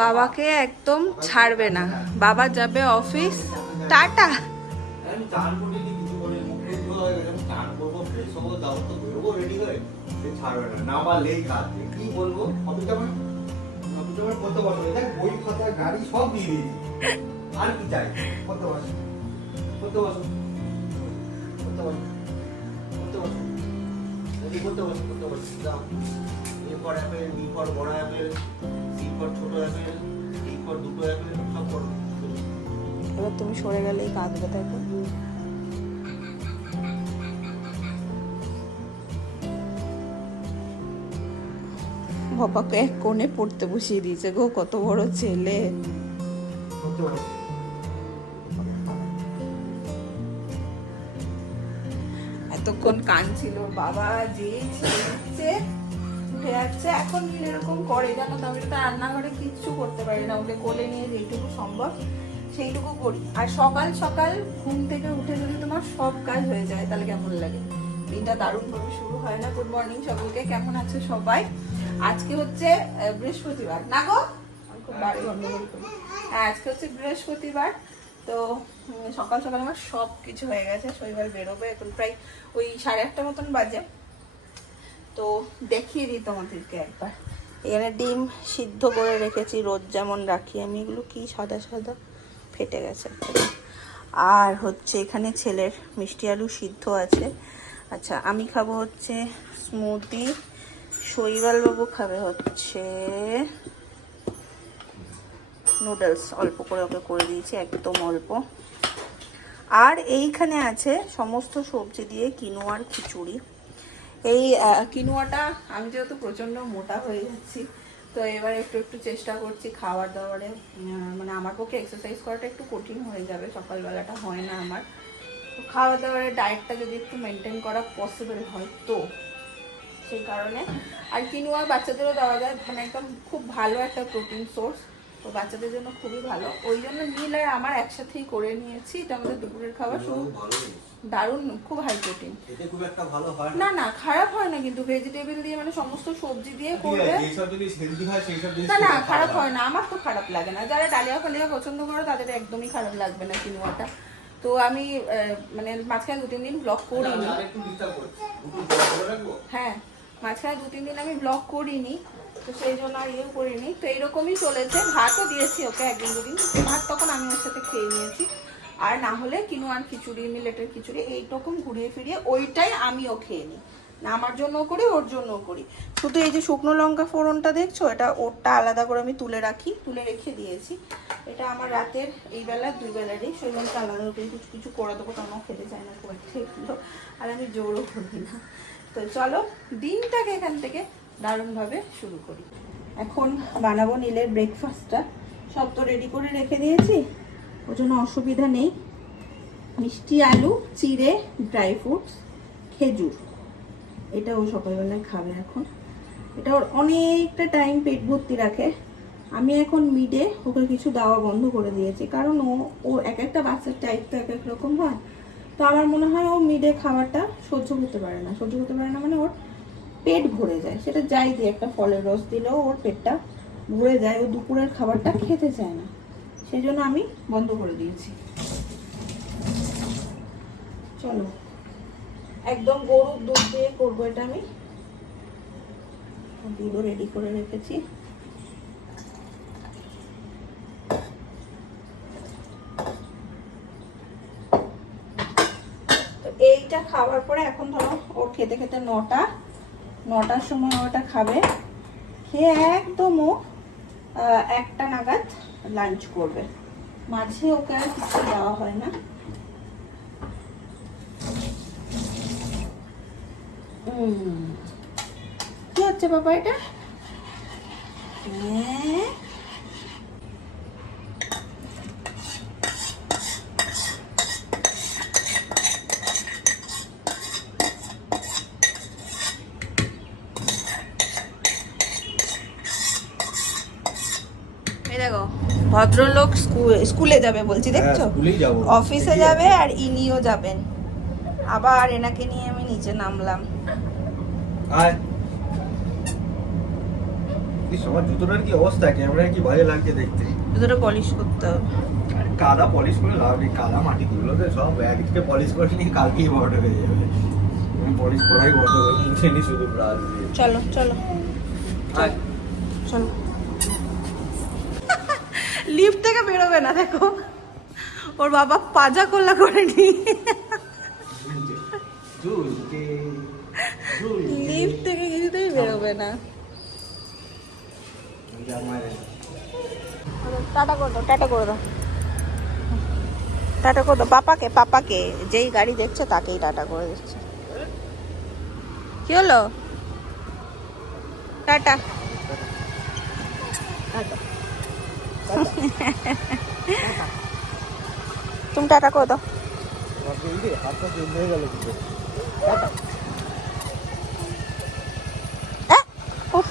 বাবাকে একদম ছাড়বে না, বাবা যাবে অফিস। টাটা। আমি চান করিনি কিছু করে মুখে ধোয়া হয়ে গেছে, আমি চান করবো ফ্রেশ হবো, যাবো তো বেরোবো রেডি হয়ে, সে ছাড়বে না, না পারলেই কাজ কি বলবো। অফিসটা মানে কত বছর দেখ, বই খাতা গাড়ি সব দিয়ে দিয়েছি, আর কি চাই। কত বছর কত বছর কত বছর কত বছর কত বছর কত বছর যাও। A for apple, B for বড় অ্যাপেল, সি ফর ছোট অ্যাপেল, ডি ফর দুটো অ্যাপেল, সব করো। এবার তুমি সরে গেলেই কাঁদবে, তাই তো? বাবাকে এক কোণে পড়তে বসিয়ে দিয়েছে গো, কত বড় ছেলে। এতক্ষণ কাঁদছিল বাবা, যে ছেড়ে উঠে যাচ্ছে। এখন এরকম করে জানো তো, আমি তো রান্নাঘরে কিচ্ছু করতে পারি না, ওকে কোলে নিয়ে যেটুকু সম্ভব সেইটুকু করি। আর সকাল সকাল ঘুম থেকে উঠে যদি তোমার সব কাজ হয়ে যায় তাহলে কেমন লাগে? দিনটা দারুণভাবে শুরু হয় না? গুড মর্নিং সকলকে, কেমন আছে সবাই? আজকে হচ্ছে বৃহস্পতিবার না গো, আমি খুব বাড়ি গন্ডগোল করি। হ্যাঁ, আজকে হচ্ছে বৃহস্পতিবার। তো সকাল সকাল আমার সব কিছু হয়ে গেছে। শনিবার বেরোবে, এখন প্রায় ওই 8:30 মতন বাজে। তো দেখিয়ে দিই তোমাদেরকে একবার। এখানে ডিম সিদ্ধ করে রেখেছি, রোজ যেমন রাখি আমি। এগুলো কি সাদা সাদা ফেটে গেছে। আর হচ্ছে এখানে ছেলের মিষ্টি আলু সিদ্ধ আছে। আচ্ছা, আমি খাবো হচ্ছে স্মুদি, শৈবালবাবু খাবে হচ্ছে নুডলস। অল্প করে ওকে করে দিয়েছি, একদম অল্প। আর এইখানে আছে সমস্ত সবজি দিয়ে কিনোয়ার খিচুড়ি। এই কিনোয়াটা, আমি যেহেতু প্রচণ্ড মোটা হয়ে যাচ্ছি, তো এবার একটু একটু চেষ্টা করছি খাবার দাবারে। মানে আমার পক্ষে এক্সারসাইজ করাটা একটু কঠিন হয়ে যাবে, সকালবেলাটা হয় না আমার। তো খাবার দাবারের ডায়েটটা যদি একটু মেনটেন করা পসিবল হয় তো সেই কারণে। আর কিনোয়া বাচ্চাদেরও দেওয়া যায়, মানে একদম খুব ভালো একটা প্রোটিন সোর্স, তো বাচ্চাদের জন্য খুবই ভালো। ওই জন্য নীল আর আমার একসাথেই করে নিয়েছি। এটা আমাদের দুপুরের খাবার। শুধু দারুণ, খুব হাই প্রোটিন। এটা খুব একটা ভালো হয় না না, খারাপ হয় না কিন্তু, ভেজিটেবল দিয়ে মানে সমস্ত সবজি দিয়ে করলে যেসব জিনিস হেলদি হয় সেই সব জিনিস না না খারাপ হয় না। আমার তো খারাপ লাগে না, যারা ডালিয়া ফালিয়া পছন্দ করে তাদের একদমই খারাপ লাগবে না কিনোয়াটা। তো আমি মানে মাঝখানে 2-3 দিন ব্লগ করিনি। হ্যাঁ, মাঝখানে 2-3 দিন আমি ব্লগ করিনি, তো সেই জন্য আর ইয়েও করিনি। তো এইরকমই চলেছে। ভাতও দিয়েছি ওকে 1-2 দিন, ভাত তখন আমি ওর সাথে খেয়ে নিয়েছি। আর না হলে কিনোয়ার খিচুড়ি, মিলেটের খিচুড়ি, এইরকম ঘুরিয়ে ফিরিয়ে ওইটাই আমিও খেয়ে নিই। না আমার জন্যও করি, ওর জন্যও করি। শুধু এই যে শুকনো লঙ্কা ফোড়নটা দেখছো, এটা ওরটা আলাদা করে আমি তুলে রাখি, তুলে রেখে দিয়েছি। এটা আমার রাতের এই বেলা 2 বেলারই। শৈবালটা আলাদা করে কিছু কিছু করে দেবো, কারণ খেতে চায় না খুব একটা এগুলো, আর আমি জোরও করি না। তো চলো দিনটাকে এখান থেকে দারুণভাবে শুরু করি। এখন বানাবো নীলের ব্রেকফাস্টটা। সব তো রেডি করে রেখে দিয়েছি, ওই জন্য অসুবিধা নেই। মিষ্টি আলু, চিড়ে, ড্রাই ফ্রুটস, খেজুর, এটা ও সকালবেলায় খাবে এখন। এটা ওর অনেকটা টাইম পেট ভর্তি রাখে। আমি এখন মিডে ওকে কিছু দেওয়া বন্ধ করে দিয়েছি, কারণ ও এক একটা বাচ্চার টাইপ তো এক এক রকম হয়। তো আমার মনে হয় ও মিডে খাবারটা সহ্য করতে পারে না। সহ্য করতে পারে না মানে ওর পেট ভরে যায়। সেটা যাই দিয়ে, একটা ফলের রস দিলেও ওর পেটটা ভরে যায়, ও দুপুরের খাবারটা খেতে চায় না। সেই জন্য আমি বন্ধ করে দিয়েছি। চলো, একদম গরুর দুধ দিয়ে করবো এটা আমি। দুধও রেডি করে রেখেছি। তো এইটা খাওয়ার পরে এখন ধরো ওর খেতে খেতে 9টার সময় ওটা খাবে। খেয়ে একদম ও 1টা নাগাদ লাঞ্চ করবে। মাঝে ওকে আর কিছু দেওয়া হয় না। কি হচ্ছে বাবা এটা? দেখো, ভদ্রলোক স্কুলে যাবে বলছি, দেখছো? অফিসে যাবে আর ইনিও যাবেন। আবার এনাকে নিয়ে আমি নিচে নামলাম। দেখিস আমার জুতোটার কি অবস্থা, ক্যামেরায় কি বাজে লাগছে দেখতে। জুতোটা পলিশ করতে হবে। আরে কাদা পলিশ করে লাভ নেই, কাদা মাটি গুলোতে সব একদিকে পলিশ করে নিয়ে কালকেই বড় হয়ে যাবে। আমি পলিশ করাই বড় মুছে নি শুধু ব্রাশ দিয়ে। চলো চলো আয়। চলো। লিফট থেকে বেরোবে না, দেখো ওর বাবা পাজা কোল্লা করে নি। লিফট থেকে কিছুতেই বেরোবে না। টাটা করে দাও, টাটা করে দাও, টাটা করে দাও পাপাকে। পাপাকে যেই গাড়ি দেখছে তাকেই টাটা করে দিচ্ছে। কি হলো? টাটা। তুমি টাটা করে দাও। উফ।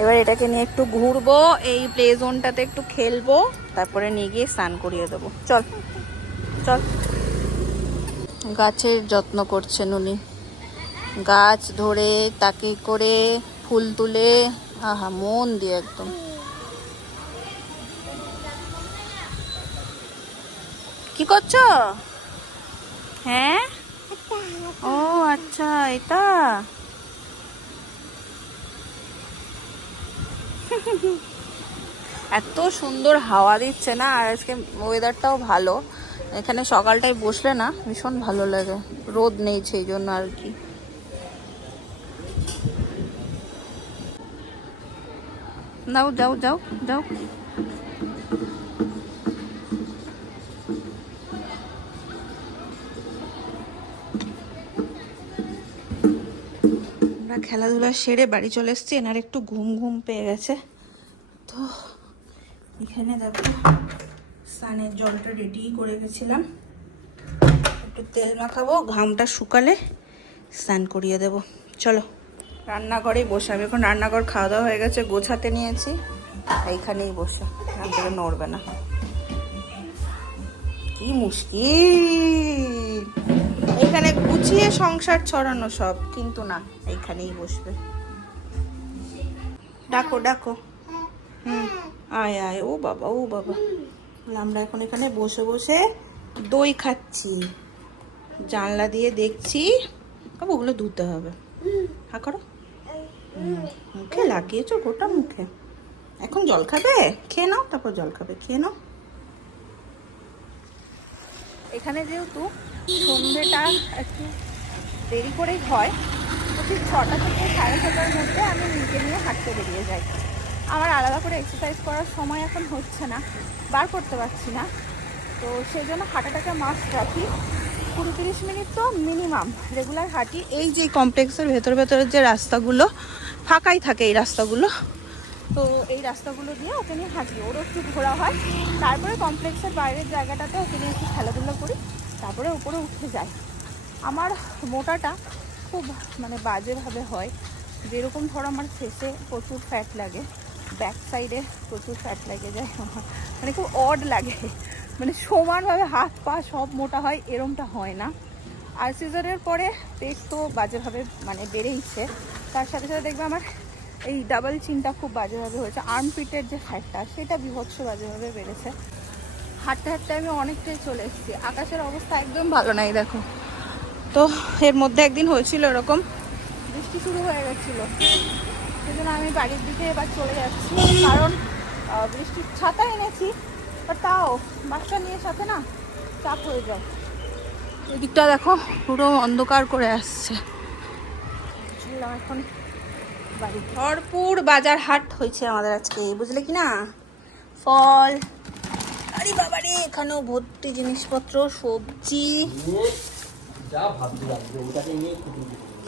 এবার এটাকে নিয়ে একটু ঘুরবো, এই প্লে জোনটাতে একটু খেলবো, তারপরে নিয়ে গিয়ে স্নান করিয়ে দেবো। চল চল। গাছের যত্ন করছেন উনি, গাছ ধরে তাকে করে ফুল তুলে, আহা মন দিয়ে একদম। কি করছো? হ্যাঁ, ও আচ্ছা এটা। এত সুন্দর হাওয়া দিচ্ছে না, আর আজকে ওয়েদারটাও ভালো। এখানে সকালটায় বসলে না ভীষণ ভালো লাগে, রোদ নেই সেই জন্য আর কি। যাও যাও যাও যাও। আমরা খেলাধুলা সেরে বাড়ি চলে এসেছি, এনার একটু ঘুম ঘুম পেয়ে গেছে। তো এখানে দেখো স্নানের জলটা রেডি করে গেছিলাম, একটু তেল মাখাবো, ঘামটা শুকালে স্নান করিয়ে দেব। চলো রান্নাঘরেই বসে, আমি এখন রান্নাঘর খাওয়া দাওয়া হয়ে গেছে, গোছাতে নিয়েছি, এইখানেই বসে, এখান থেকে নড়বে না। কি মুশকিল এখানে গুছিয়ে সংসার ছড়ানো সব, কিন্তু না এইখানেই বসবে। ডাকো ডাকো। আয় আয়, ও বাবা ও বাবা। আমরা এখন এখানে বসে বসে দই খাচ্ছি, জানলা দিয়ে দেখছি। বাবা ওগুলো ধুতে হবে, হা করো। মুখে লাগিয়েছো গোটা মুখে। এখন জল খাবে, খেয়ে নাও, তারপর জল খাবে, খেয়ে নাও। এখানে যেহেতু সন্ধ্যেটা একটু দেরি করেই হয়, তো ঠিক 6টা থেকে 6:30টার মধ্যে আমি নিজে নিয়ে হাঁটতে বেরিয়ে যাই। আমার আলাদা করে এক্সারসাইজ করার সময় এখন হচ্ছে না, বার করতে পারছি না, তো সেই জন্য হাঁটাটাকে মাস্ট রাখি। 20-30 মিনিট তো মিনিমাম রেগুলার হাঁটি। এই যে কমপ্লেক্সের ভেতরের যে রাস্তাগুলো ফাঁকাই থাকে, এই রাস্তাগুলো, তো এই রাস্তাগুলো দিয়ে ওকে নিয়ে হাঁটি, ওরও একটু ঘোরা হয়। তারপরে কমপ্লেক্সের বাইরের জায়গাটাতে ওকে নিয়ে একটু খেলাধুলা করি, তারপরে উপরে উঠে যাই। আমার মোটাটা খুব মানে বাজেভাবে হয়, যেরকম ধরো আমার ফেসে প্রচুর ফ্যাট লাগে, ব্যাক সাইডে প্রচুর ফ্যাট লেগে যায় আমার, মানে খুব অড লাগে, মানে সমানভাবে হাত পা সব মোটা হয় এরমটা হয় না। আর সিজারের পরে পেট তো বাজেভাবে মানে বেড়েইছে, তার সাথে সাথে দেখবে আমার এই ডাবল চিনটা খুব বাজেভাবে হয়েছে, আর্মপিটের যে ফ্যাটটা সেটা বিভৎস বাজেভাবে বেড়েছে। হাঁটতে হাঁটতে আমি অনেকটাই চলে এসেছি, আকাশের অবস্থা একদম ভালো নাই দেখো। তো এর মধ্যে একদিন হয়েছিল এরকম, বৃষ্টি শুরু হয়ে গেছিলো, সেই জন্য আমি বাড়ির দিকে এবার চলে যাচ্ছি, কারণ বৃষ্টির ছাতা এনেছি, বাট তাও বাচ্চা নিয়ে সাথে না চাপ হয়ে যায়। এদিকটা দেখো পুরো অন্ধকার করে আসছে। চললাম এখন বাড়ি। ভরপুর বাজার হাট হয়েছে আমাদের আজকে, বুঝলে কি না, ফল, আরে বাবা রে, এখানেও ভর্তি জিনিসপত্র, সবজি।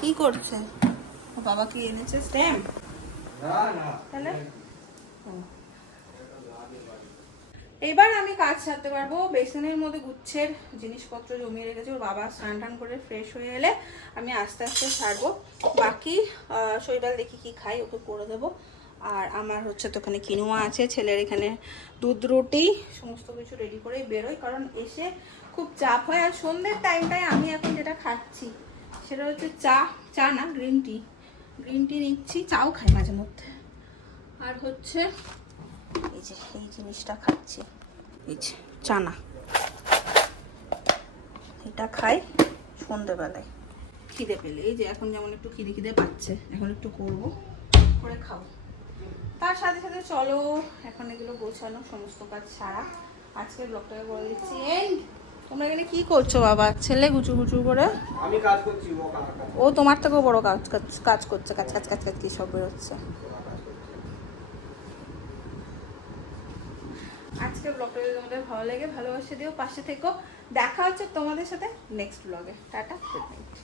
কি করছে ও বাবা? কি এনেছে স্ট্যাম্প? তাহলে এবার আমি কাজ সারতে পারবো। বেসনের মধ্যে গুচ্ছের জিনিসপত্র জমিয়ে রেখেছি, ওর বাবা স্নান টান করে ফ্রেশ হয়ে এলে আমি আস্তে আস্তে সারবো। বাকি শৈবাল দেখি কি খাই, ওকে করে দেবো। আর আমার হচ্ছে তো এখানে কিনোয়া আছে, ছেলের এখানে দুধ রুটি, সমস্ত কিছু রেডি করেই বেরোই, কারণ এসে খুব চাপ হয়। আর সন্ধ্যের টাইমটায় আমি এখন যেটা খাচ্ছি সেটা হচ্ছে চা, চা না গ্রিন টি, গ্রিন টি নিচ্ছি, চাও খাই মাঝে মধ্যে। আর হচ্ছে এই যে এই জিনিসটা খাচ্ছি, এই যে চানা, এটা খাই সন্ধ্যেবেলায় খিদে পেলে। এই যে এখন যেমন একটু খিদে খিদে পাচ্ছে, এখন একটু করবো করে খাবো। তার সাথে সাথে চলো এখন এগুলো গোছানো সমস্ত কাজ ছাড়া আজকের ব্লগটাকে বলে দিচ্ছি। এই তোমরা এখানে কি করছো বাবা? ছেলে গুচু গুচু করে, আমি কাজ করছি, ও তোমার থেকেও বড় কাজ কাজ করছে, কাজ কাজ কাজ কাজ কি সব বেরোচ্ছে। আজকের ব্লগটা যদি তোমাদের ভালো লাগে ভালোবাসা দিও, পাশে থেকো। দেখা হচ্ছে তোমাদের সাথে নেক্সট ব্লগে। Tata, good night.